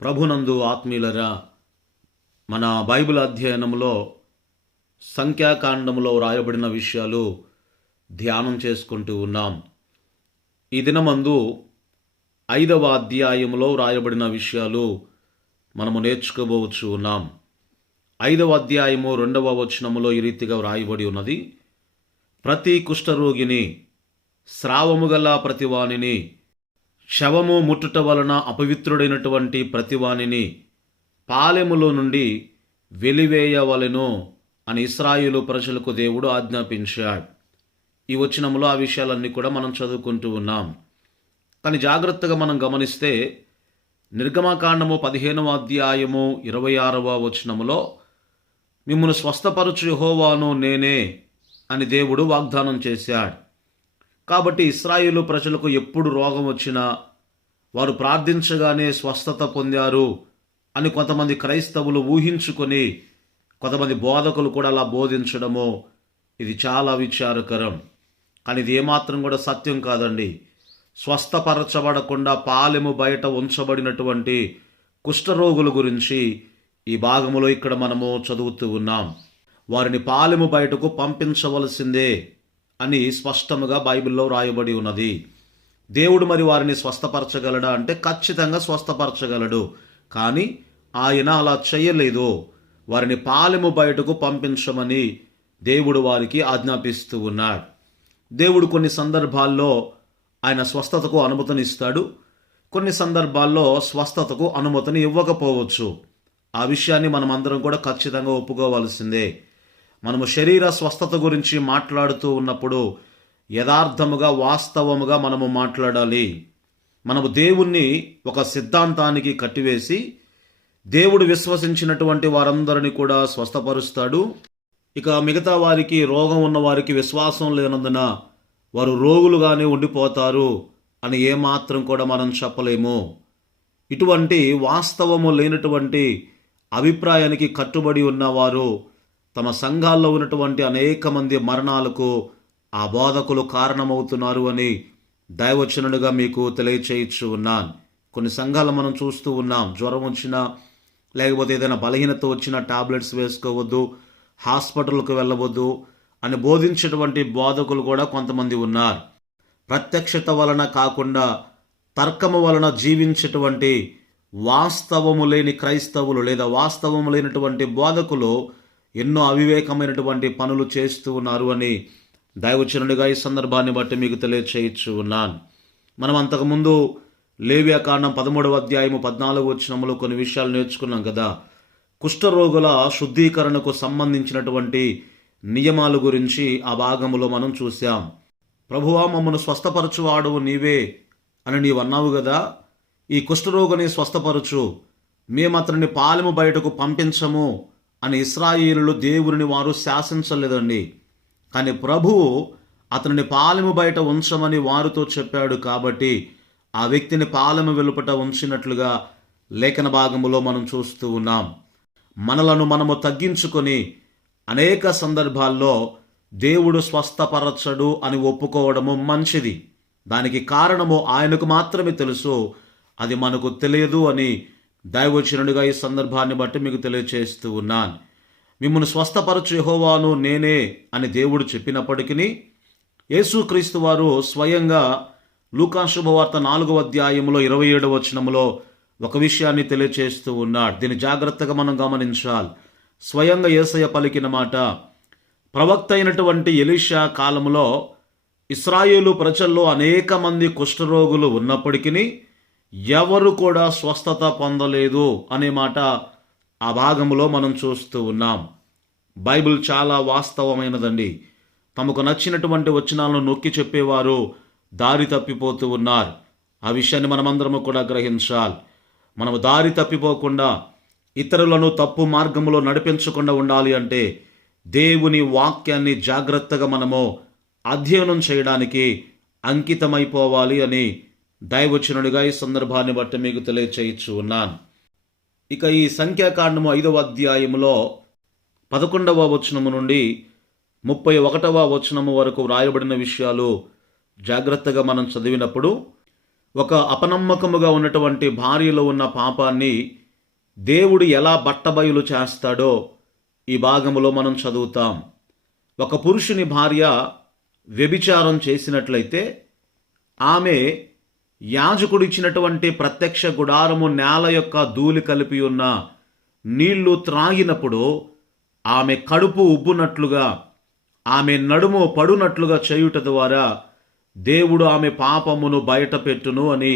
ప్రభునందు ఆత్మీయులరా, మన బైబిల్ అధ్యయనంలో సంఖ్యాకాండంలో వ్రాయబడిన విషయాలు ధ్యానం చేసుకుంటూ ఉన్నాం. ఈ దినమందు 5వ అధ్యాయంలో వ్రాయబడిన విషయాలు మనము నేర్చుకోబోవచ్చు ఉన్నాం. 5వ అధ్యాయము 2వ వచనములో ఈ రీతిగా వ్రాయబడి ఉన్నది. ప్రతి కుష్ఠరోగిని, స్రావము గల ప్రతివానిని, శవము ముట్టుట వలన అపవిత్రుడైనటువంటి ప్రతివానిని పాలెములో నుండి వెలివేయవలెను అని ఇశ్రాయేలు ప్రజలకు దేవుడు ఆజ్ఞాపించాడు. ఈ వచనంలో ఆ విషయాలన్నీ కూడా మనం చదువుకుంటూ ఉన్నాం. కానీ జాగ్రత్తగా మనం గమనిస్తే నిర్గమకాండము 15వ అధ్యాయము 26వ వచనములో మిమ్మును స్వస్థపరచు యెహోవాను నేనే అని దేవుడు వాగ్దానం చేశాడు. కాబట్టి ఇశ్రాయేలు ప్రజలకు ఎప్పుడు రోగం వచ్చినా వారు ప్రార్థించగానే స్వస్థత పొందారు అని కొంతమంది క్రైస్తవులు ఊహించుకొని కొంతమంది బోధకులు కూడా అలా బోధించడము ఇది చాలా విచారకరం. కానీ ఇది ఏమాత్రం కూడా సత్యం కాదండి. స్వస్థపరచబడకుండా పాలెము బయట ఉంచబడినటువంటి కుష్ఠరోగుల గురించి ఈ భాగములో ఇక్కడ మనము చదువుతూ ఉన్నాం. వారిని పాలెము బయటకు పంపించవలసిందే అని స్పష్టముగా బైబిల్లో రాయబడి ఉన్నది. దేవుడు మరి వారిని స్వస్థపరచగలడా అంటే ఖచ్చితంగా స్వస్థపరచగలడు. కానీ ఆయన అలా చేయలేదు. వారిని పాలెము బయటకు పంపించమని దేవుడు వారికి ఆజ్ఞాపిస్తూ ఉన్నాడు. దేవుడు కొన్ని సందర్భాల్లో ఆయన స్వస్థతకు అనుమతినిస్తాడు, కొన్ని సందర్భాల్లో స్వస్థతకు అనుమతిని ఇవ్వకపోవచ్చు. ఆ విషయాన్ని మనం అందరం కూడా ఖచ్చితంగా ఒప్పుకోవాల్సిందే. మనము శరీర స్వస్థత గురించి మాట్లాడుతూ ఉన్నప్పుడు యథార్థముగా, వాస్తవముగా మనము మాట్లాడాలి. మనము దేవుణ్ణి ఒక సిద్ధాంతానికి కట్టివేసి దేవుడు విశ్వసించినటువంటి వారందరినీ కూడా స్వస్థపరుస్తాడు. ఇక మిగతా వారికి, రోగం ఉన్న వారికి విశ్వాసం లేనందున వారు రోగులుగానే ఉండిపోతారు అని ఏమాత్రం కూడా మనం చెప్పలేము. ఇటువంటి వాస్తవము లేనటువంటి అభిప్రాయానికి కట్టుబడి ఉన్నవారు తమ సంఘాల్లో ఉన్నటువంటి అనేక మంది మరణాలకు ఆ బోధకులు కారణమవుతున్నారు అని దైవచనుడిగా మీకు తెలియచేయచ్చు ఉన్నాను. కొన్ని సంఘాలు మనం చూస్తూ ఉన్నాం. జ్వరం వచ్చినా లేకపోతే ఏదైనా బలహీనత వచ్చినా టాబ్లెట్స్ వేసుకోవద్దు, హాస్పిటల్కు వెళ్ళవద్దు అని బోధించేటువంటి బోధకులు కూడా కొంతమంది ఉన్నారు. ప్రత్యక్షత వలన కాకుండా తర్కము వలన జీవించేటువంటి వాస్తవము లేని క్రైస్తవులు లేదా వాస్తవము లేనటువంటి బోధకులు ఎన్నో అవివేకమైనటువంటి పనులు చేస్తూ ఉన్నారు అని దైవచనుడిగా ఈ సందర్భాన్ని బట్టి మీకు తెలియచేయచ్చు ఉన్నాను. మనం అంతకుముందు లేవియాకాండం 13వ అధ్యాయము 14వ వచనములో కొన్ని విషయాలు నేర్చుకున్నాం కదా. కుష్ఠరోగుల శుద్ధీకరణకు సంబంధించినటువంటి నియమాల గురించి ఆ భాగములో మనం చూసాం. ప్రభువా, మమ్మను స్వస్థపరచువాడువు నీవే అని నీవు అన్నావు కదా. ఈ కుష్ఠరోగిని స్వస్థపరచు, మేమతని పాలెము బయటకు పంపించము అని ఇశ్రాయేలులు దేవుని వారు శాసించలేదండి. కానీ ప్రభువు అతనిని పాలెము బయట ఉంచమని వారితో చెప్పాడు. కాబట్టి ఆ వ్యక్తిని పాలెము వెలుపట ఉంచినట్లుగా లేఖన భాగములో మనం చూస్తూ ఉన్నాం. మనలను మనము తగ్గించుకొని అనేక సందర్భాల్లో దేవుడు స్వస్థపరచడు అని ఒప్పుకోవడము మంచిది. దానికి కారణము ఆయనకు మాత్రమే తెలుసు, అది మనకు తెలియదు అని దైవచనుడిగా ఈ సందర్భాన్ని బట్టి మీకు తెలియచేస్తూ ఉన్నాను. మిమ్మును స్వస్థపరచు యెహోవాను నేనే అని దేవుడు చెప్పినప్పటికీ యేసుక్రీస్తు వారు స్వయంగా లూకా శుభవార్త 4వ అధ్యాయంలో 27వ వచనములో ఒక విషయాన్ని తెలియచేస్తూ ఉన్నాడు. దీన్ని జాగ్రత్తగా మనం గమనించాలి. స్వయంగా యేసయ్య పలికిన మాట. ప్రవక్త అయినటువంటి ఎలీషా కాలంలో ఇశ్రాయేలు ప్రజల్లో అనేక మంది కుష్ఠరోగులు ఉన్నప్పటికీ ఎవరు కూడా స్వస్థత పొందలేదు అనే మాట ఆ భాగంలో మనం చూస్తూ ఉన్నాం. బైబిల్ చాలా వాస్తవమైనదండి. తమకు నచ్చినటువంటి వచనాలను నొక్కి చెప్పేవారు దారి తప్పిపోతూ ఉన్నారు. ఆ విషయాన్ని మనమందరము కూడా గ్రహించాలి. మనము దారి తప్పిపోకుండా ఇతరులను తప్పు మార్గంలో నడిపించకుండా ఉండాలి అంటే దేవుని వాక్యాన్ని జాగ్రత్తగా మనము అధ్యయనం చేయడానికి అంకితమైపోవాలి అని దైవచనుడిగా ఈ సందర్భాన్ని బట్టి మీకు తెలియచేయచ్చు ఉన్నాను. ఇక ఈ సంఖ్యాకాండము 5వ అధ్యాయములో 11వ వచనము నుండి 31వ వచనము వరకు వ్రాయబడిన విషయాలు జాగ్రత్తగా మనం చదివినప్పుడు ఒక అపనమ్మకముగా ఉన్నటువంటి భార్యలో ఉన్న పాపాన్ని దేవుడు ఎలా బట్టబయలు చేస్తాడో ఈ భాగములో మనం చదువుతాం. ఒక పురుషుని భార్య వ్యభిచారం చేసినట్లయితే ఆమె యాజకుడిచ్చినటువంటి ప్రత్యక్ష గుడారము నేల యొక్క ధూళి కలిపి ఉన్న నీళ్లు త్రాగినప్పుడు ఆమె కడుపు ఉబ్బునట్లుగా, ఆమె నడుము పడునట్లుగా చేయుట ద్వారా దేవుడు ఆమె పాపమును బయటపెట్టును అని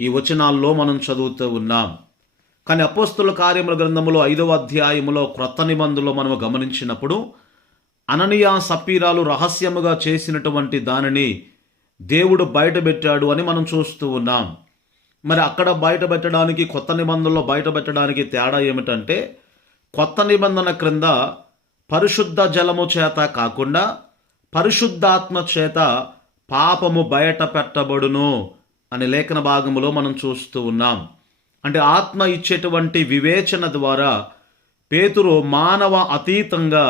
ఈ వచనాల్లో మనం చదువుతూ ఉన్నాం. కానీ అపోస్తుల కార్యముల గ్రంథములో 5వ అధ్యాయములో క్రొత్త నిబంధనలో మనము గమనించినప్పుడు అననీయ సప్పీరాలు రహస్యముగా చేసినటువంటి దానిని దేవుడు బయటపెట్టాడు అని మనం చూస్తూ ఉన్నాం. మరి అక్కడ బయటపెట్టడానికి, కొత్త నిబంధనలో బయటపెట్టడానికి తేడా ఏమిటంటే, కొత్త నిబంధన క్రింద పరిశుద్ధ జలము చేత కాకుండా పరిశుద్ధాత్మ చేత పాపము బయట పెట్టబడును అనే లేఖన భాగములో మనం చూస్తూ ఉన్నాం. అంటే ఆత్మ ఇచ్చేటువంటి వివేచన ద్వారా పేతురు మానవ అతీతంగా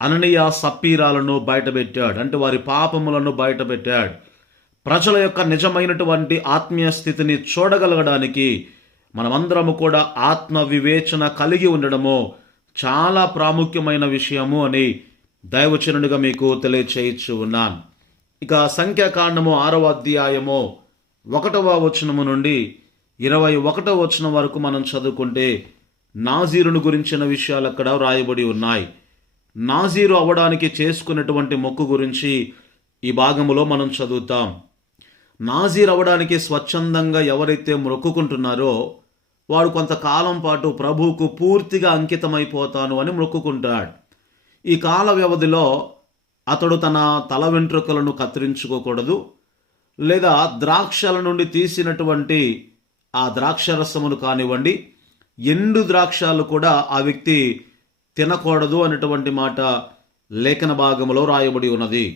అననీయ సప్పీరాలను బయటపెట్టాడు. అంటే వారి పాపములను బయటపెట్టాడు. ప్రజల యొక్క నిజమైనటువంటి ఆత్మీయ స్థితిని చూడగలగడానికి మనమందరము కూడా ఆత్మ వివేచన కలిగి ఉండడము చాలా ప్రాముఖ్యమైన విషయము అని దైవచనుడిగా మీకు తెలియచేయచ్చు ఉన్నాను. ఇక సంఖ్యాకాండము 6వ అధ్యాయము 1వ వచనము నుండి 21వ వచనం వరకు మనం చదువుకుంటే నాజీరును గురించిన విషయాలు అక్కడ రాయబడి ఉన్నాయి. నాజీరు అవ్వడానికి చేసుకున్నటువంటి మొక్కు గురించి ఈ భాగములో మనం చదువుతాం. నాజీర్ అవ్వడానికి స్వచ్ఛందంగా ఎవరైతే మొక్కుకుంటున్నారో వాడు కొంతకాలం పాటు ప్రభువుకు పూర్తిగా అంకితమైపోతాను అని మొక్కుకుంటాడు. ఈ కాల వ్యవధిలో అతడు తన తల వెంట్రుకలను కత్తిరించుకోకూడదు, లేదా ద్రాక్షల నుండి తీసినటువంటి ఆ ద్రాక్షరసమును కానివ్వండి, ఎండు ద్రాక్షాలు కూడా ఆ వ్యక్తి తినకూడదు అనేటువంటి మాట లేఖన భాగంలో రాయబడి ఉన్నది.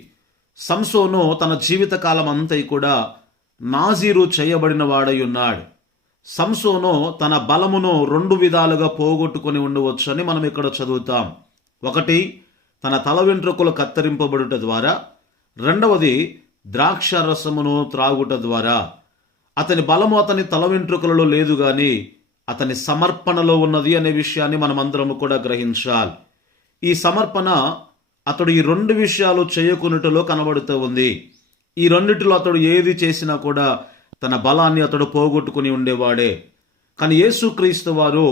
సంసోను తన జీవితకాలం అంతా కూడా నాజీరు చేయబడిన వాడై ఉన్నాడు. సంసోను తన బలమును 2 విధాలుగా పోగొట్టుకొని ఉండవచ్చు అని మనం ఇక్కడ చదువుతాం. ఒకటి, తన తల వెంట్రుకలు కత్తిరింపబడుట ద్వారా. రెండవది, ద్రాక్ష రసమును త్రాగుట ద్వారా. అతని బలము అతని తల వెంట్రుకలలో లేదు గాని అతని సమర్పణలో ఉన్నది అనే విషయాన్ని మనమందరము కూడా గ్రహించాలి. ఈ సమర్పణ అతడు ఈ 2 విషయాలు చేయకున్నట్టులో కనబడుతూ ఉంది. ఈ రెండిటిలో అతడు ఏది చేసినా కూడా తన బలాన్ని అతడు పోగొట్టుకుని ఉండేవాడే. కానీ యేసుక్రీస్తు వారు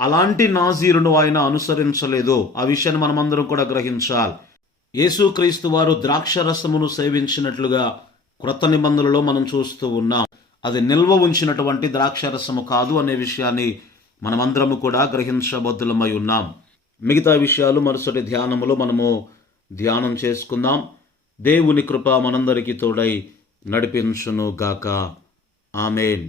అలాంటి నాజీరును ఆయన అనుసరించలేదు. ఆ విషయాన్ని మనమందరం కూడా గ్రహించాలి. యేసుక్రీస్తు వారు ద్రాక్షరసమును సేవించినట్లుగా క్రొత్త నిబంధనలలో మనం చూస్తూ ఉన్నాం. అది నిల్వ ఉంచినటువంటి ద్రాక్షరసము కాదు అనే విషయాన్ని మనమందరము కూడా గ్రహించబద్దులమై ఉన్నాం. మిగతా విషయాలు మరుసటి ధ్యానములో మనము ధ్యానం చేసుకుందాం. దేవుని కృప మనందరికీ తోడై నడిపించును గాక. ఆమేన్.